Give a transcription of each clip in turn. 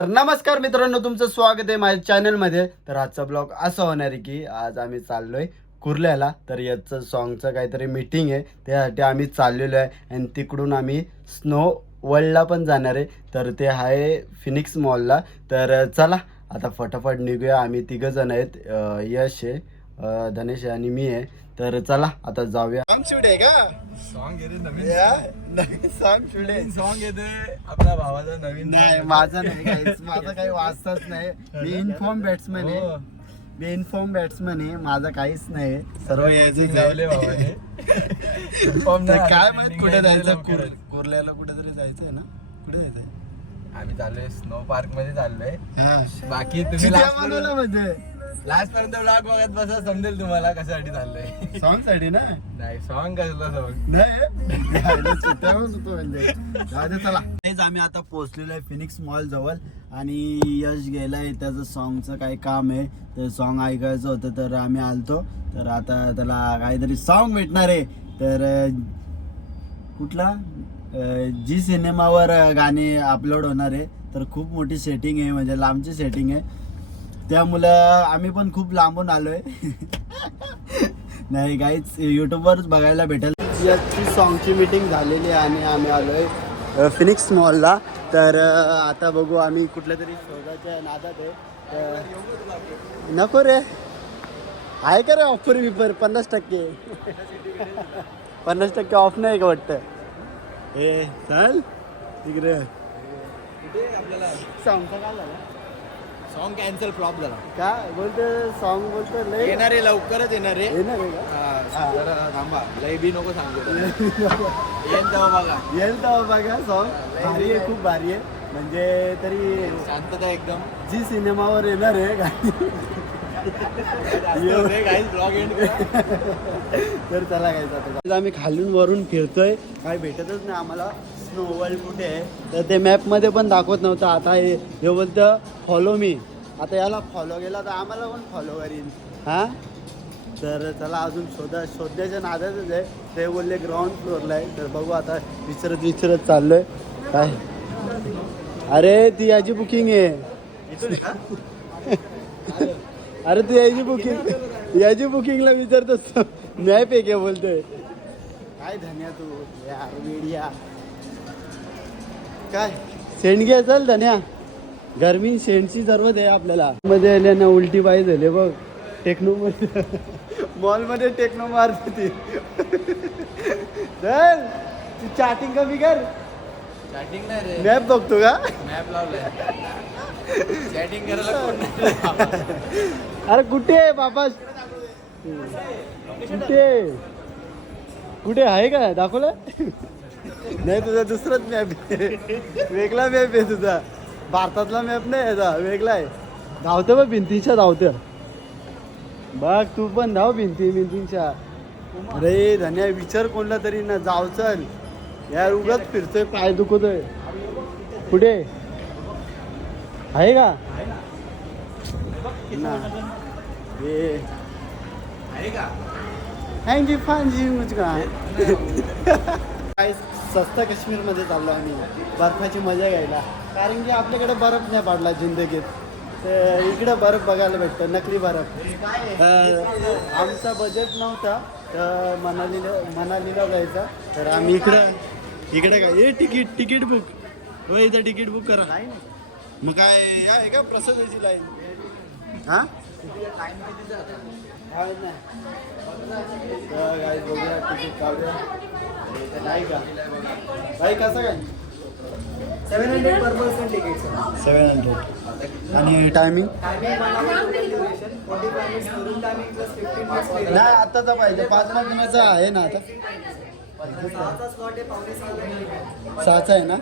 तर नमस्कार मित्रांनो तुमचं स्वागत आहे माझ्या चॅनलमध्ये. तर आजचा ब्लॉग असं होणार आहे की आज आम्ही चाललोय कुर्ल्याला. तर याचं सॉन्गचं काहीतरी मीटिंग आहे. त्यासाठी आम्ही चाललेलो आहे आणि तिकडून आम्ही स्नो वर्ल्डला पण जाणार आहे. तर ते आहे फिनिक्स मॉलला तर चला आता फटाफट निघूया. आम्ही तिघं जण आहेत यश आहे धनेश आणि मी आहे. तर चला आता जाऊया. सॉन्ग शूट आहे का? सॉन्ग येते नवीन सॉन्ग शूट नवीन सॉन्ग येते आपल्या भावाचा नवीन नाही माझं नाही काहीच माझं काही वाचताच नाही. मी इन्फॉर्म बॅट्समॅन हो. आहे मी इन्फॉर्म बॅट्समॅन आहे. माझं काहीच नाही. सर्व यायचं नाही, काय माहीत कुठे नाही जायचं? कुर्ल्याला कुठेतरी जायचंय ना? कुठे जायचंय आम्ही चाललोय स्नो पार्कमध्ये चाललोय. हा. बाकी तुम्ही म्हणजे लास्ट पर्यंत ब्लॉग बघत बसा समजेल तुम्हाला कशासाठी चाललंय. सॉन्गसाठी ना? नाही सॉन्ग कसलं सॉन्ग नाही म्हणजे. चला. तेच आम्ही आता पोहोचलेलो आहे फिनिक्स मॉल जवळ आणि यश गेलाय त्याचं सॉन्गचं काही काम आहे. तर सॉन्ग ऐकायचं होतं तर आम्ही आलतो. तर आता त्याला काहीतरी सॉन्ग भेटणार आहे. तर कुठला? जी सिनेमावर गाणे अपलोड होणार आहे. तर खूप मोठी सेटिंग आहे म्हणजे लांबची सेटिंग आहे. त्यामुळं आम्ही पण खूप लांबून आलोय. नाही काहीच युट्यूबवरच बघायला भेटेल. याची सॉन्गची मीटिंग झालेली आहे आणि आम्ही आलोय फिनिक्स मॉलला तर आता बघू आम्ही कुठल्या तरी शोधाच्या नादात आहे. नको रे. आहे का रे ऑफर विफर पन्नास टक्के. पन्नास टक्के ऑफ नाही का वाटतं? ए चल. तिकडे सॉन्गचा काय झालं? सॉन्ग कॅन्सल फ्लॉप झाला. का? बोलतो सॉन्ग बोलतो लय येणार आहे लवकरच येणार. आहे येणार आहे का? हा, जरा थांबा. लय बी नको सांगू येईन तेव्हा बघा. येईल तेव्हा बघा सॉन्ग भारी आहे खूप भारी आहे. म्हणजे तरी शांतता एकदम. जी सिनेमावर येणार आहे गाणी. काही ब्लॉग एंड तर चला काय जातं आम्ही खालून वरून फिरतोय. काही भेटतच नाही आम्हाला. वर्ल्ड कुठे आहे? तर ते मॅपमध्ये पण दाखवत नव्हतं. आता हे हे बोलतं फॉलो मी आता याला फॉलो केला तर आम्हाला पण फॉलो करीन? हां? तर चला अजून शोधा शोधण्याच्या नादातच आहे. ते बोलले ग्राउंड फ्लोअरला आहे. तर बघू आता विचारत विचारत चाललोय. काय? अरे ती याची बुकिंग आहे अरे तू याची बुकिंग याची बुकिंगला विचारतोस मॅप आहे का बोलतोय. काय धन्या तू? यार वेडिया काय? शेंडगी चल धन्या. गरमी शेंडची जरूरत आहे आपल्याला. मध्ये आले ना उलटी बाई झाली बघ. टेक्नो मध्ये. मॉलमध्ये टेक्नो मारते ती चल ती चॅटिंग कमी कर. चॅटिंग नाही रे. मॅप बघतो का? मॅप लावलाय. चॅटिंग करायला कोण नाही. अरे कुठे आहे बाबा कुठे? कुठे आहे का? दाखवलं? नाही तुझा दुसराच मॅप वेगळा मॅप आहे तुझा. भारतातला मॅप नाही याचा वेगळा आहे. धावतं बघ भिंतीच्या धावतं. बघ तू पण धाव भिंती भिंतीच्या. अरे धन्या विचार कोणला तरी ना. जाव चल. यार उगाच फिरतोय पाय दुखतोय. कुठे? आहे का? ना. ये हँगी फांजी मुचका. काय सस्ता काश्मीरमध्ये चाललो आम्ही. बर्फाची मजा घ्यायला. कारण की आपल्याकडे बर्फ नाही पडला जिंदगीत. तर इकडं बर्फ बघायला भेटतं नकली बर्फ. आमचा बजेट नव्हता. तर मनालीला मनालीला जायचा. तर आम्ही इकडं इकडे काय? ए तिकीट तिकीट बुक हो इथं तिकीट बुक करा. मग काय आहे का प्रसादाची लाईन हा? काय बघूया तिकीट काढूया. नाही का भाई कसं काय seven hundred per person ticket sir seven hundred आणि टायमिंग नाही आत्ताचा पाहिजे. पाच महिन्याचा आहे ना आता. सहाचा आहे ना?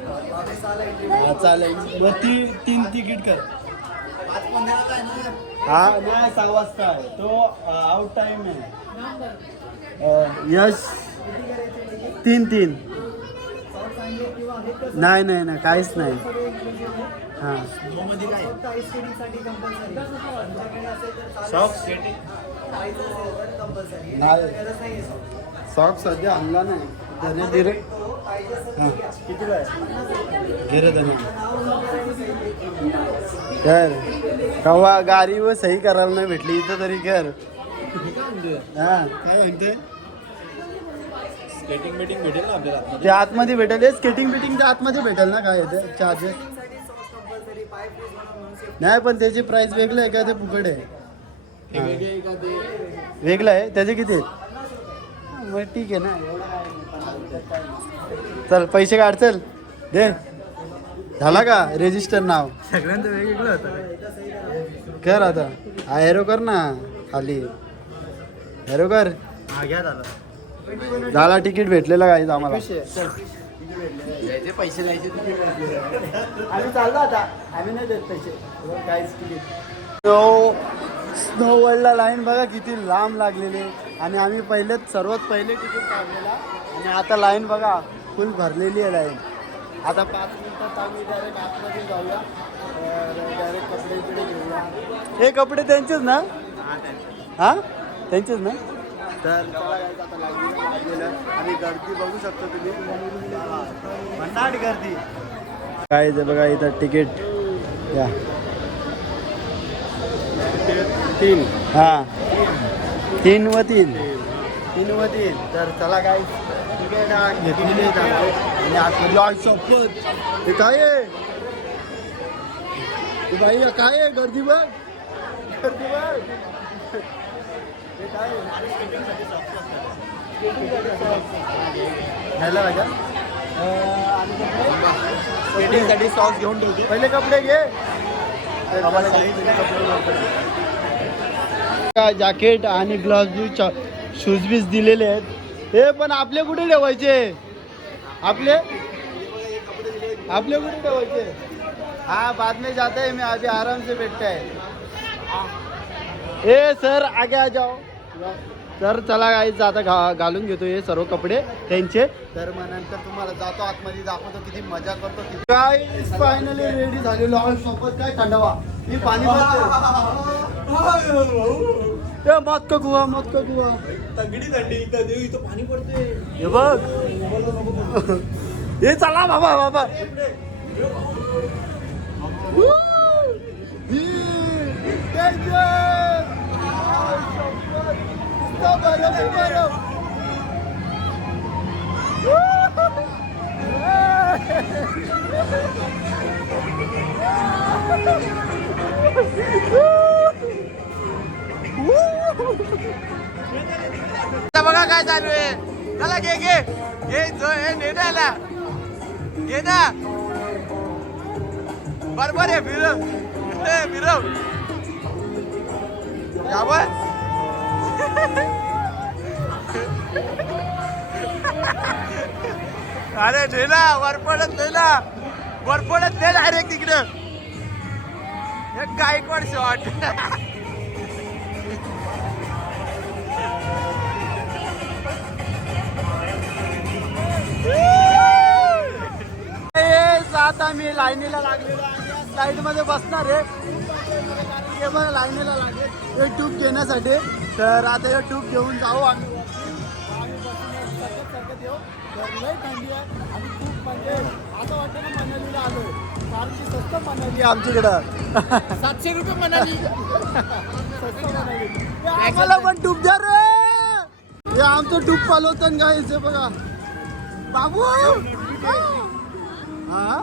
हा चालेल. मग ती तीन तिकीट कर. हा नाही सहा वाजता आहे. तो आउट टाइम आहे. यश? तीन तीन. नाही नाही नाही काहीच नाही. हां. सॉक्स सध्या आणला नाही. धन्य धीरे हां. कितीला आहे घे रे धन्य कर कवा गाडी व सही करायला नाही भेटली. इथं तरी कर. हा. काय म्हणते स्केटिंग मिटिंग भेटेल ना आपल्याला आतमध्ये? ते आतमध्ये भेटेल. हे स्केटिंग बिटिंग ते आतमध्ये भेटेल ना काय ते चार्जेस. नाही पण त्याची प्राइस वेगळं आहे का ते फुकट आहे? हे वेगळे आहे का ते? वेगळं आहे. त्याचे किती आहेत? मग ठीक आहे ना. एवढं काय नाही. चल पैसे काढ चल. दे. झाला का? रेजिस्टर नाव सगळ्यांचं वेगवेगळं होतं. कर आता. हा हेरो कर ना खाली. हेरो कर. हा घ्या दादा. झाला तिकीट भेटलेलं काय आम्हाला. पैसे द्यायचे आम्ही चाललो आता. आम्ही नाही देत पैसे. काहीच तिकीट. स्नो वर्ल्डला लाईन बघा किती लांब लागलेली. आणि आम्ही पहिलेच सर्वात पहिले तिकीट काढलेला. आणि आता लाईन बघा फुल भरलेली आहे लाईन आता पाच मिनिटात आम्ही डायरेक्ट आतमध्ये जाऊया. डायरेक्ट कपडे घेऊया. हे कपडे त्यांचेच ना? हा? त्यांचेच ना? तर आणि गर्दी बघू शकता तुम्ही. भन्नाट गर्दी. काय ते बघा इथं तिकीट या. तीन. हा. तीन व तीन. तीन व तीन. तर चला काय तिकीट घेतलेली. आणि हे काय आहे? बाई काय आहे? गर्दी बघ. गर्दी बघ? घ्यायला कपडे? स्केटिंगसाठी सॉक्स घेऊन ठेवतो. पहिले कपडे घे. काय जॅकेट आणि ग्लास शूज बीज दिलेले आहेत. हे पण आपले कुठे ठेवायचे? आपले? आपले कुठे ठेवायचे? हाँ बाद में जाते हैं मैं अभी आराम से बैठता है ए सर आगे आ जाओ. तर चला गाईच आता घा घालून घेतो हे सर्व कपडे त्यांचे. तर मग नंतर तुम्हाला जातो आतमध्ये दाखवतो किती मजा करतो किती काय फायनली रेडी झालेलो आहे सोबत काय थंडावा? मी पाणी. ए, मत का कुवा मत का कुवा तगडी थंडी इथं देऊ इथं पाणी पडते हे बघ. हे चला बाबा बाबा! Danger! आय शपथ. नुसतं बरफ आहे, बरफ. आता बघा काय चालू आहे. चला घे घे. घे जो हे नेटायला घे ना. बरोबर आहे फिरव ए, फिरव यावर. अरे ठेला ना वरपडत ठे ना वरपडत ठे डायरेक्ट तिकडं. एक गायकवाड शॉट आता मी लाईनीला लागलेलो आहे. मध्ये बसणार आहे. हे लाईनीला लागेल. हे ट्यूब घेण्यासाठी. तर आता हे ट्यूब घेऊन जाऊ आम्ही. वरती. आम्ही बसून सरकत सरकत येऊ तर लय थंडी आहे आणि खूप म्हणजे आता वाटतं ना मनालीला आलो कारण की स्वस्त मनाली आहे आमच्याकडं. सातशे रुपये म्हणाली स्वस्त मनाली. आम्हाला पण ट्यूब द्या रे. हे आमचं ट्यूब पालवतं हे बघा. बाबू! हा.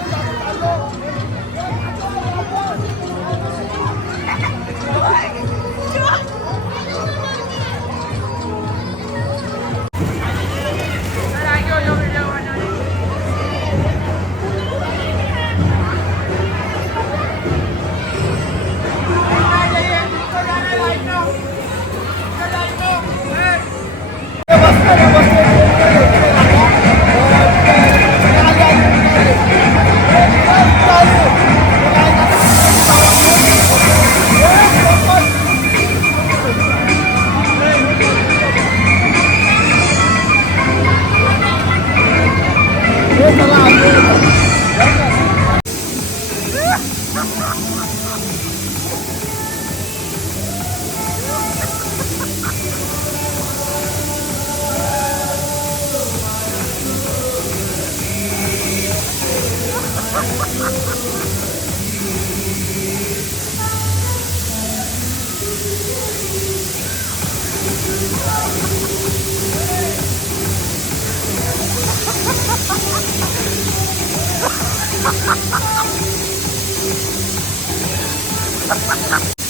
Ha ha ha!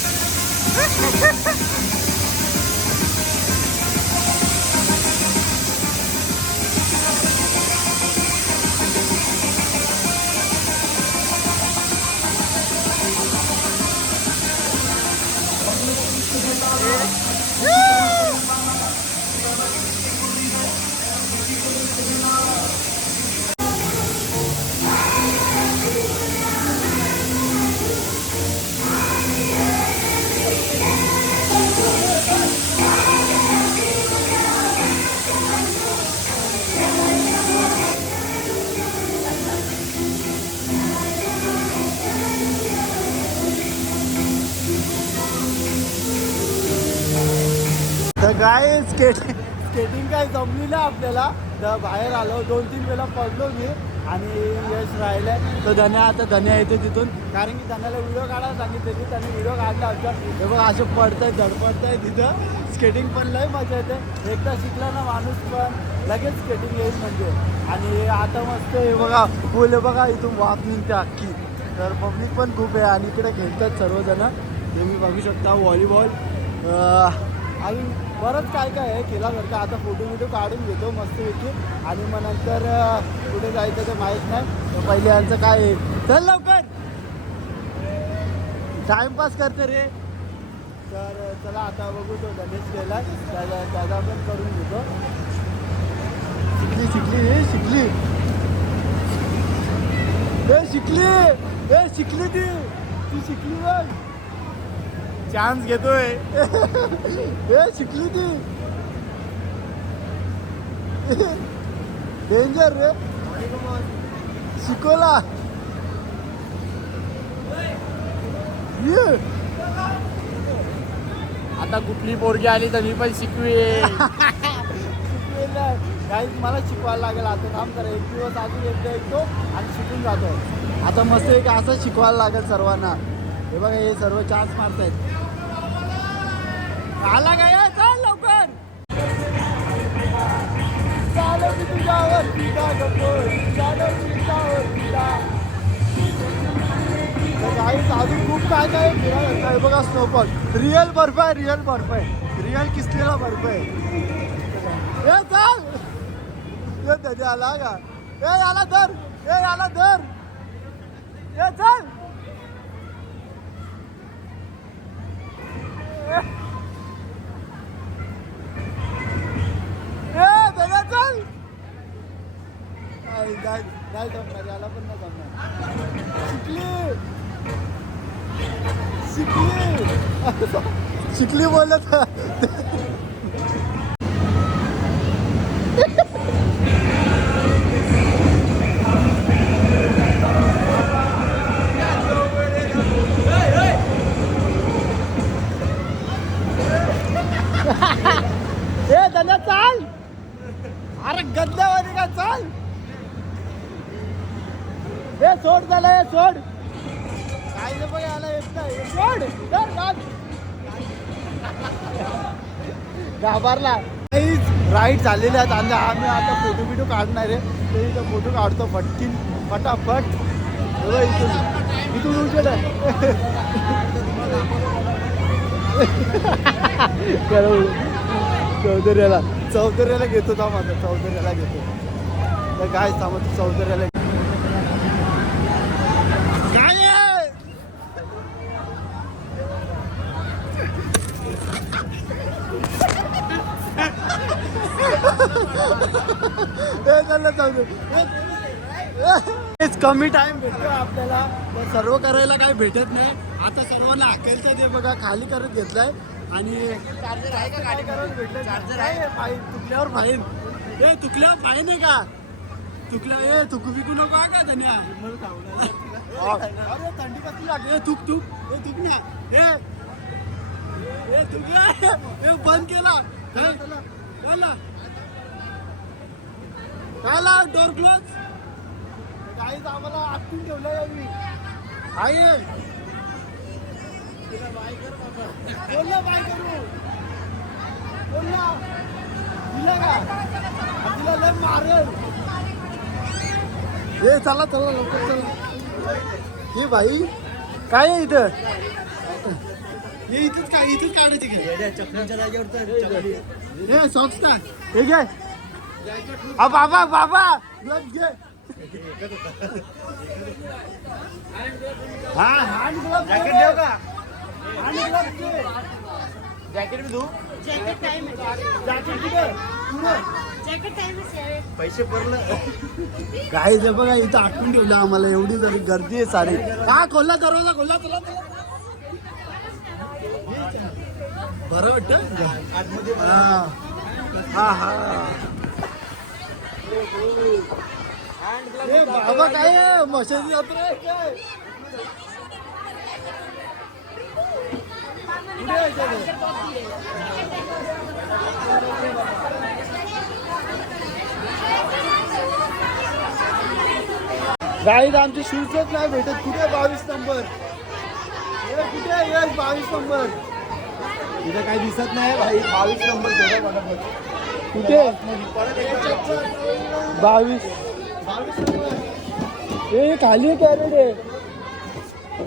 काय स्केटिंग स्केटिंग काय जमली ना आपल्याला. तर बाहेर आलो दोन तीन वेळा पडलो मी आणि यश राहिलंय. तर धन्या आता धन्या येते तिथून. कारण की धन्याला व्हिडिओ काढायला सांगितलेली त्याने व्हिडिओ काढला होता हे बघा असे पडताय धडपडताय तिथं. स्केटिंग पण लय मजा येते. एकदा शिकला ना माणूस पण लगेच स्केटिंग येईल म्हणजे. आणि आता मस्त हे बघा. पूल बघा इथून वाफ निघते अख्खी. तर पब्लिक पण खूप आहे आणि इकडे खेळतात सर्वजण. हे मी बघू शकता व्हॉलीबॉल. आणि बरंच काय काय आहे केल्यासारखं आता फोटो बिटो काढून घेतो मस्तपैकी. आणि मग नंतर कुठे जायचं ते माहीत नाही. तर पहिले यांचं काय आहे? चल लवकर! टाइमपास करते रे. तर चला आता बघू तो गणेश गेला. त्याला त्याचा पण करून घेतो शिकली शिकली हे शिकली. ए शिकली. ए शिकली ती. ती शिकली बघ. चान्स घेतोय. ए शिकली ती. डेंजर रे. शिकवला. आता कुठली पोरगी आली तर मी पण शिकवी काही मला शिकवायला लागेल. आता काम करा. एक दिवस अजून एकदा येतो आणि शिकून जातो. आता मस्त एक असं शिकवायला लागेल सर्वांना. हे बघा हे सर्व चान्स मारतायत. आला काय चाल लवकर. चालो मी तुझ्यावर पिता गप्पोर चालो मी तुझ्यावर पिता guys, अजून खूप काय काय फिरायला आहे बघा स्नोफॉल रिअल बर्फ आहे रिअल बर्फ आहे. रिअल किसलेला बर्फ आहे. ए चाल. ए त्याच्या आला का? ए आला धर. ए आला धर. ए चल. नाही जमणार याला पण नाही जमणार. शिकली. शिकली. शिकली बोलत. ए दादा चाल. अरे गद्द्यावानी का चाल. ए सोड त्याला ए सोड. काय बघ याला येत नाही. सोड. घाबरला. राईट झालेले आहेत. आणि आम्ही आता फोटो बिटो काढणार आहे. ते इथं फोटो काढतो फटकीन. फटाफट. हो, इथून. इथून करू चौधरीला. चौधरीला घेतो थांब आता. चौधरीला घेतो. तर काय थांबत चौधरीला काय आहे? ए, तेच कमी टाइम भेटतो आपल्याला. तर सर्व करायला काही भेटत नाही. आता सर्वांना हाकेलचं ते बघा खाली करत घेतलंय. आणि चार्जर आहे का गाडी करून भेटलं चार्जर आहे? फाईन तुकल्यावर फाईन ए तुकल्यावर फाईन आहे का? तुकल्या ए तुकू बिकू नको हा का धन्या? अरे थंडी कसली लागली? तुक तुक ए तुक ना. ए ए तुकल्या ए बंद केला. ए, चला. कायला डोर क्लोज काहीच आम्हाला आटून ठेवलं मी आहे बोल ना बाय करू. बोल ना दिला का? तिला लय मारेल. हे चला चला लवकर चला. हे भाई काय आहे इथं? हे इथंच काय इथंच काढायचे हे सॉक्स ना हे घे आ बाबा बाबा हा हँड जॅकेट देऊ का? हँड ग्लव्स घे जॅकेट मी धू जॅकेट टाइम आहे जॅकेट कुठे पुढे जॅकेट टाइम आहे पैसे भरलं काय जे बघा इथं आठवून ठेवलं आम्हाला एवढी जरी गर्दी आहे सारी हा खोलला दरवाजा खोलला चला. बरं वाटत? हा हा. बाबा काय मशाची यात्रा आहे काय? गाईत आमचे शूजच नाही भेटत. कुठे बावीस नंबर? कुठे आहे? यश बावीस नंबर. इथं काही दिसत नाही भाई बावीस नंबर भेटत फटाफट. कुठे? बावीस. हे खाली कॅरेट आहे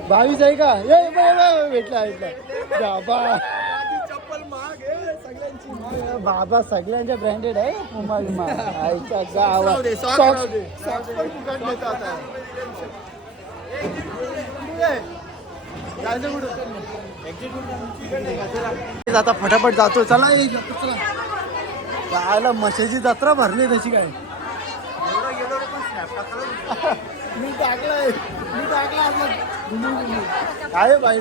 बावीस आहे का? ये, भेटला भेटला. बाबा. बाबा सगळ्यांच्या ब्रँडेड आहे गावात. कुठं? आता फटाफट जातो चला. जायला मशाची जत्रा भरली तशी काय? मी टाकलाय. मी टाकला. काय आहे बाई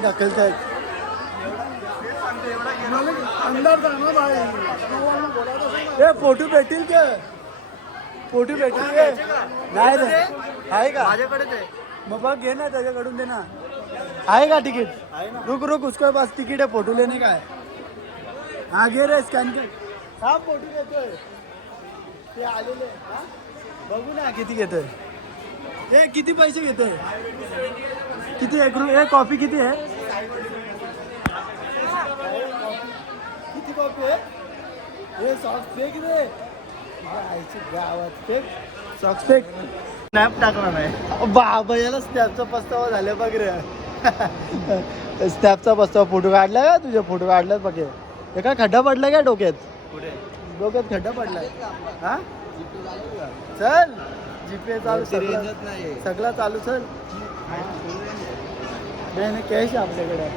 अंदर जा ना बाई ए फोटो भेटेल का? फोटो भेटेल का? नाही रे. आहे का? मग बघ घे ना त्याच्याकडून दे ना. आहे का तिकीट? रुक रुक उसके पास तिकीट आहे फोटो लेने का है हा घे रे स्कॅन कर. हा फोटो घेतोय. ते आलेले बघू ना किती घेतोय. ए किती पैसे घेतोय? किती एक रु एक कॉफी किती आहे? किती कॉफी आहे? हे सॉक्स फेक रे. जायची गावात फेक सॉक्स फेक स्नॅप टाकला नाही बाबा याला स्नॅपचा पस्तावा झाला बघ रे. स्नॅपचा पस्तावा फोटो काढला का? तुझे फोटो काढलात बघे एका खड्डा पडला का डोक्यात? पुढे. डोक्यात खड्डा पडलाय. हा? चल. जीपे चालू सगळं चालू चल. नाही नाही कॅश आपल्याकडे.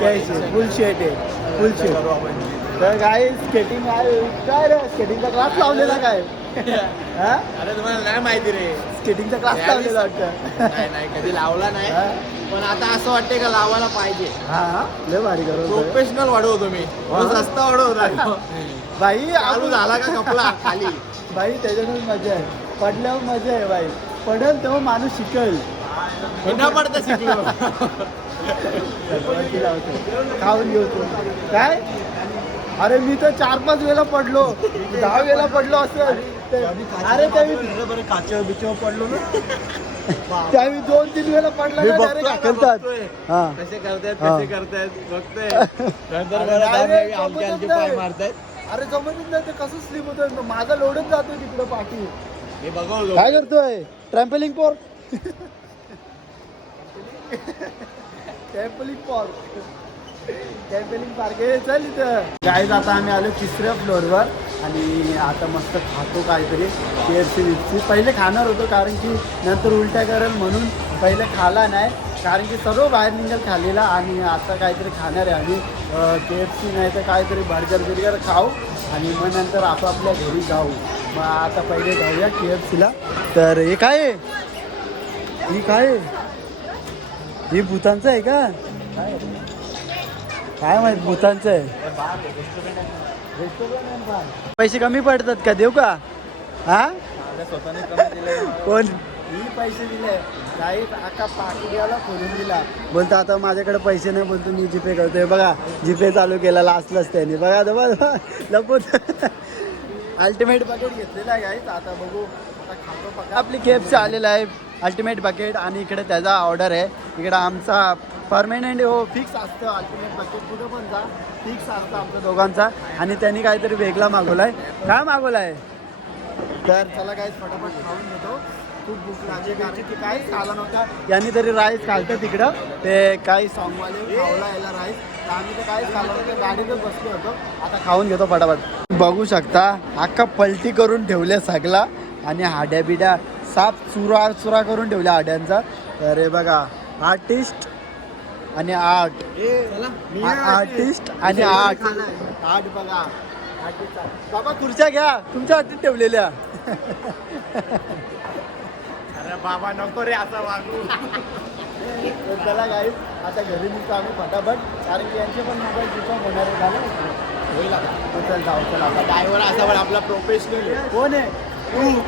कॅश आहे. फुल शेट आहे. फुल शेट तर काय स्केटिंग आहे. काय रे? स्केटिंगचा क्लास लावलेला काय? हा? अरे तुम्हाला नाही माहिती रे. स्केटिंगचा क्लास लावलेला वाटतं. नाही कधी लावला नाही? पण आता असं वाटतंय का लावायला पाहिजे? हा लय भारी करत प्रोफेशनल वाढवतो मी? सस्ता वाढवतो बाई चालू आपण- झाला का कपडा खाली? बाई त्याच्यातच मजा आहे. पडल्यावर मजा आहे बाई. पडेल तेव्हा माणूस शिकेल. न पडता शिकलो. खाऊन घेऊ तू. काय? अरे मी तर चार पाच वेळा पडलो. दहा वेळा पडलो असं. ते- अरे बरं काचेवर बिचेवर पडलो ना. त्यावेळी दोन तीन वेळा पडला मी. हा. कसे करतायत हा. कसे करतायत बघतोय. नंतर अरे मला नाही रे, दाबी हलके हलके जमतच पाय नाही. मारतायत. अरे जमतच नाही ते कसं स्लिप होतं माझा लोडच जातोय तिकडं पाठी. हे बघवलो काय करतोय? ट्रॅम्पलिंग पोर. ट्रॅम्पलिंग पॉर. ट्रॅम्पलिंग पार्क आहे. चल इथं. आता आम्ही आलो तिसऱ्या फ्लोअरवर आणि आता मस्त खातो काहीतरी. केअरची विपची सी पहिले खाणार होतो कारण की नंतर उलट्या करेल म्हणून पहिले खाला नाही. कारण की सर्व बाहेर निघेल खालेला आणि आता काहीतरी खाणार आहे आम्ही. के एफ सी नाही तर काहीतरी बर्गर बिर्गर खाऊ आणि मग नंतर आपापल्या घरी जाऊ. मग आता पहिले जाऊया के एफ सीला तर हे काय आहे? ही काय आहे? हे भूतांचं आहे का? काय काय माहीत भूतांचं आहे. पैसे कमी पडतात का? देऊ का? हा? कोण? मी पैसे दिले काही आका पाकिटवाला खोलून दिला बोलतो आता माझ्याकडे पैसे नाही बोलतो मी जीपे करतोय. बघा जीपे चालू केला लास्टलाच त्याने. बघा दबा बघा लपून. अल्टिमेट बकेट घेतलेला आहे आता बघू. आपली केपचं आलेलं आहे. अल्टिमेट बकेट आणि इकडे त्याचा ऑर्डर आहे. इकडे आमचा परमनंट हो फिक्स असतं. अल्टिमेट बकेट कुठं पण जा फिक्स असतं आमच्या दोघांचा. आणि त्यांनी काहीतरी वेगळा मागवलाय. काय मागवलाय? तर चला काय फटाफट खाऊन घेतो. खूप भूक लागली. कारण की काहीच खाला नव्हता. यांनी तरी राईस खालतं तिकडं. ते काही सॉंगवाले खावला यायला राईस तर आम्ही तर काहीच खाल्लं नव्हतं. गाडीतच बसलो होतो. आता खाऊन घेतो फटाफट. बघू शकता अख्खा पलटी करून ठेवल्या सगळा. आणि हाड्या बिड्या साफ चुरा चुरा करून ठेवल्या हाड्यांचा. तर हे बघा आर्टिस्ट आणि आर्ट आर्टिस्ट आणि आर्ट आर्ट बघा. आर्टिस्ट बाबा खुर्च्या घ्या. तुमच्या हातीत ठेवलेल्या. अरे बाबा नको रे असं वागू. तर चला गाई आता घरी निघतो आम्ही फटाफट. कारण की यांचे पण मोबाईल स्विच ऑफ होणार आहे झालं? होईल आता. चल जाऊ चल आता. ड्रायव्हर असा पण आपला प्रोफेशनल आहे. कोण आहे? तू.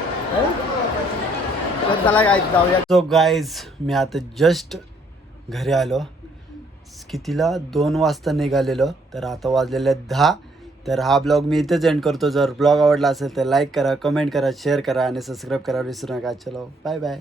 तर चला गाईज जाऊया. सो गाईज मी आता जस्ट घरी आलो. कितीला? दोन वाजता निघालेलं. तर आता वाजलेले आहेत दहा. तर हा ब्लॉग मी इथेच एंड करतो. जर ब्लॉग आवडला असेल तर लाईक करा कमेंट करा शेअर करा आणि सबस्क्राईब करा विसरू नका. चलो बाय बाय